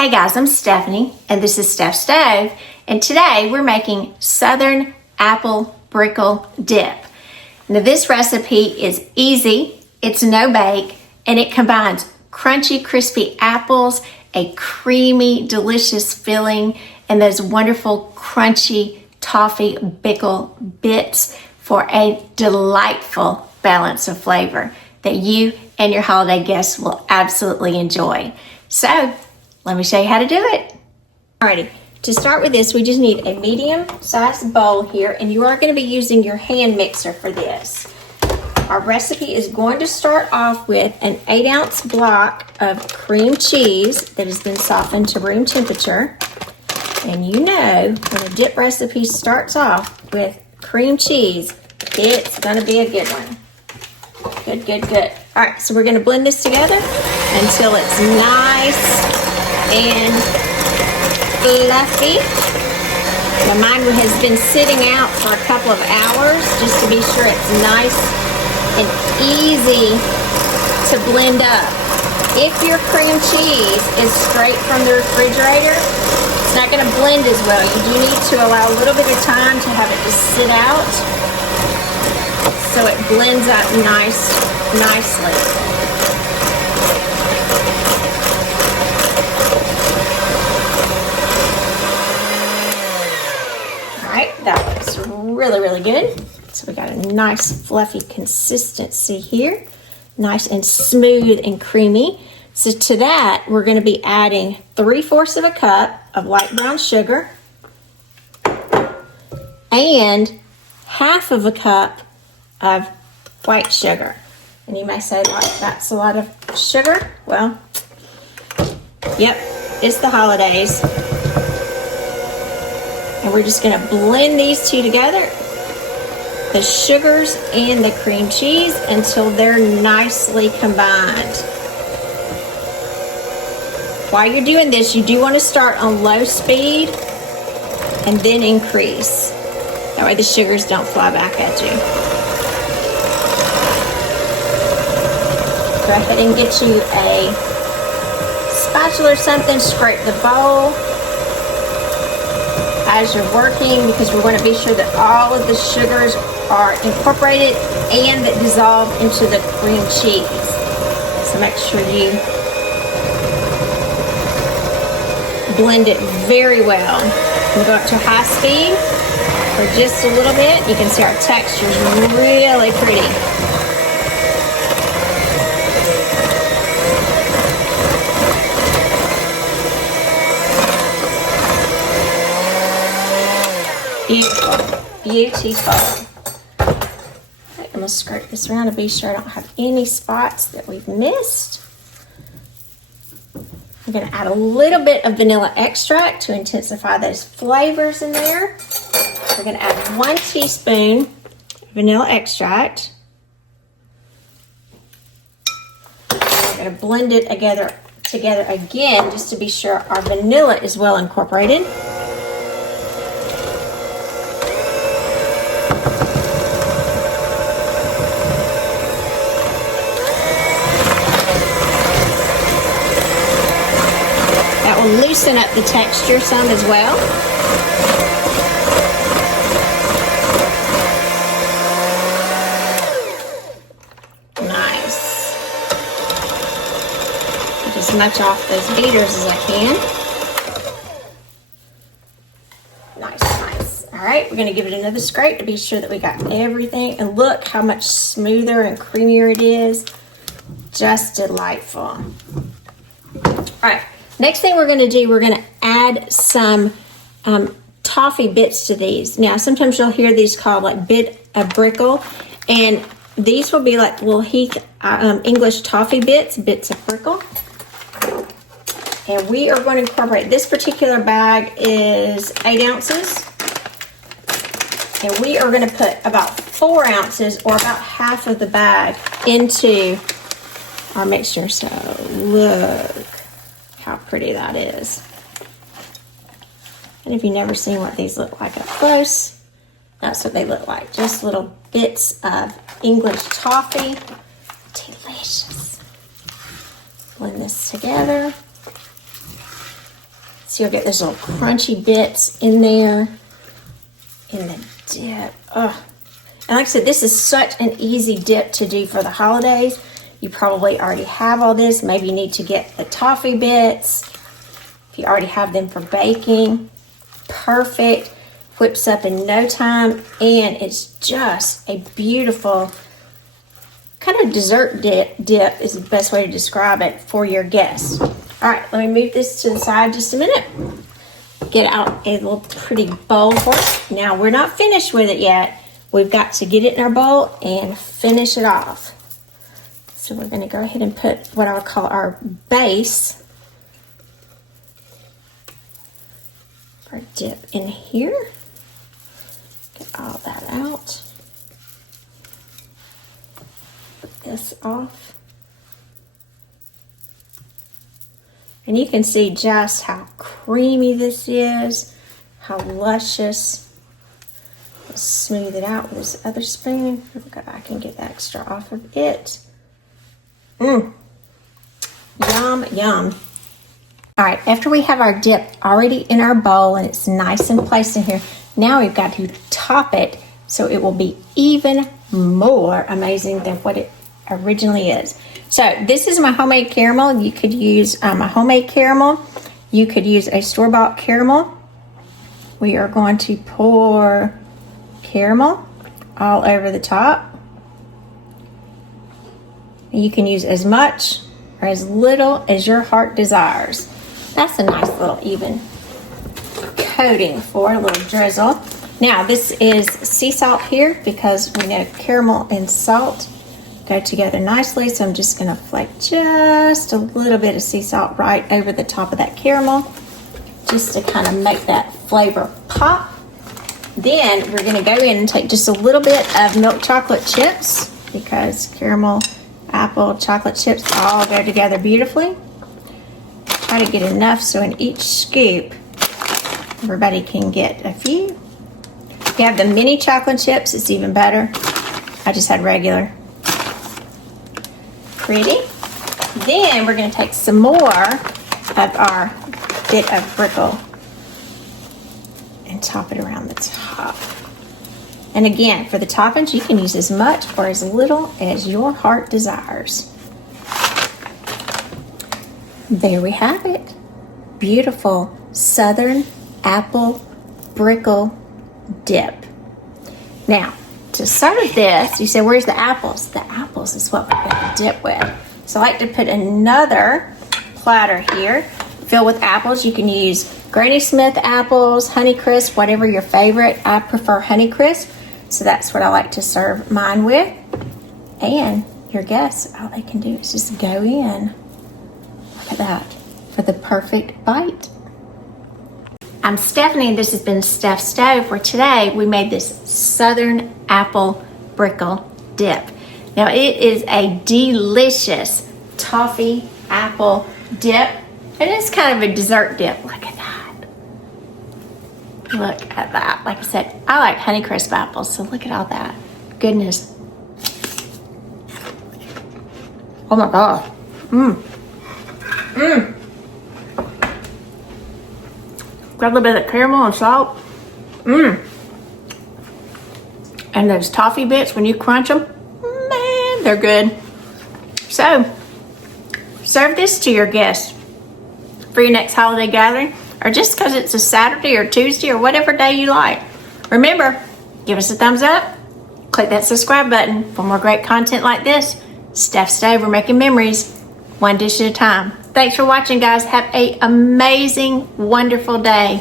Hey guys, I'm Stephanie and this is Steph Stove, and today we're making Southern Apple Brickle Dip. Now this recipe is easy, it's no bake, and it combines crunchy crispy apples, a creamy delicious filling, and those wonderful crunchy Toffee-Apple bits for a delightful balance of flavor that you and your holiday guests will absolutely enjoy. So let me show you how to do it. Alrighty, to start with this, we just need a medium-sized bowl here, and you are going to be using your hand mixer for this. Our recipe is going to start off with an 8-ounce block of cream cheese that has been softened to room temperature. And you know, when a dip recipe starts off with cream cheese, it's going to be a good one. Good, good, good. All right, so we're going to blend this together until it's nice and fluffy. Now mine has been sitting out for a couple of hours just to be sure it's nice and easy to blend up. If your cream cheese is straight from the refrigerator, it's not going to blend as well. You do need to allow a little bit of time to have it just sit out so it blends up nicely. That looks really, really good. So we got a nice fluffy consistency here. Nice and smooth and creamy. So to that, we're going to be adding 3/4 of a cup of light brown sugar and 1/2 of a cup of white sugar. And you may say, that's a lot of sugar. Well, yep, it's the holidays. And we're just going to blend these two together, the sugars and the cream cheese, until they're nicely combined. While you're doing this, you do want to start on low speed and then increase. That way the sugars don't fly back at you. Go ahead and get you a spatula or something, scrape the bowl as you're working, because we're going to be sure that all of the sugars are incorporated and that dissolve into the cream cheese. So make sure you blend it very well. We'll go up to high speed for just a little bit. You can see our texture is really pretty. Beautiful, beautiful. I'm going to scrape this around to be sure I don't have any spots that we've missed. I'm going to add a little bit of vanilla extract to intensify those flavors in there. We're going to add 1 teaspoon vanilla extract. We're going to blend it together again just to be sure our vanilla is well incorporated. Will loosen up the texture some as well. Nice. Get as much off those beaters as I can. Nice, nice. All right, we're going to give it another scrape to be sure that we got everything. And look how much smoother and creamier it is. Just delightful. All right. Next thing we're going to do, we're going to add some toffee bits to these. Now, sometimes you'll hear these called like bit of brickle, and these will be like little HEATH English toffee bits of brickle. And we are going to incorporate, this particular bag is 8 ounces. And we are going to put about 4 ounces or about half of the bag into our mixture. So look how pretty that is. And if you've never seen what these look like up close, that's what they look like. Just little bits of English toffee. Delicious. Blend this together. So you'll get those little crunchy bits in there in the dip. Oh. And like I said, this is such an easy dip to do for the holidays. You probably already have all this. Maybe you need to get the toffee bits. If you already have them for baking, perfect. Whips up in no time, and it's just a beautiful kind of dessert dip is the best way to describe it for your guests. All right, let me move this to the side just a minute. Get out a little pretty bowl for it. Now, we're not finished with it yet. We've got to get it in our bowl and finish it off. So we're going to go ahead and put what I would call our base for our dip in here. Get all that out. Put this off. And you can see just how creamy this is, how luscious. Let's smooth it out with this other spoon. I can get the extra off of it. Yum, yum. All right, after we have our dip already in our bowl and it's nice and placed in here, now we've got to top it so it will be even more amazing than what it originally is. So this is my homemade caramel. You could use a homemade caramel. You could use a store-bought caramel. We are going to pour caramel all over the top. And you can use as much or as little as your heart desires. That's a nice little even coating for a little drizzle. Now this is sea salt here because we know caramel and salt go together nicely. So I'm just going to flake just a little bit of sea salt right over the top of that caramel just to kind of make that flavor pop. Then we're going to go in and take just a little bit of milk chocolate chips because caramel, apple, chocolate chips all go together beautifully. Try to get enough so in each scoop everybody can get a few. If you have the mini chocolate chips, it's even better. I just had regular. Pretty. Then we're going to take some more of our bit of brickle and top it around the top. And again, for the toppings, you can use as much or as little as your heart desires. There we have it. Beautiful Southern Apple Brickle Dip. Now, to serve this, you say, where's the apples? The apples is what we're going to dip with. So I like to put another platter here filled with apples. You can use Granny Smith apples, Honeycrisp, whatever your favorite. I prefer Honeycrisp, so that's what I like to serve mine with. And your guests, all they can do is just go in. Look at that, for the perfect bite. I'm Stephanie, and this has been Steph's Stove, where today we made this Southern Apple Brickle Dip. Now it is a delicious Toffee-Apple dip, and it's kind of a dessert dip. Look at that. Look at that. Like I said, I like Honeycrisp apples, so look at all that goodness. Oh my God. Got a little bit of caramel and salt. And those toffee bits, when you crunch them, man, they're good. So, serve this to your guests for your next holiday gathering, or just because it's a Saturday or Tuesday or whatever day you like. Remember, give us a thumbs up, click that subscribe button for more great content like this. Steph's Stove, we're making memories, one dish at a time. Thanks for watching, guys. Have an amazing, wonderful day.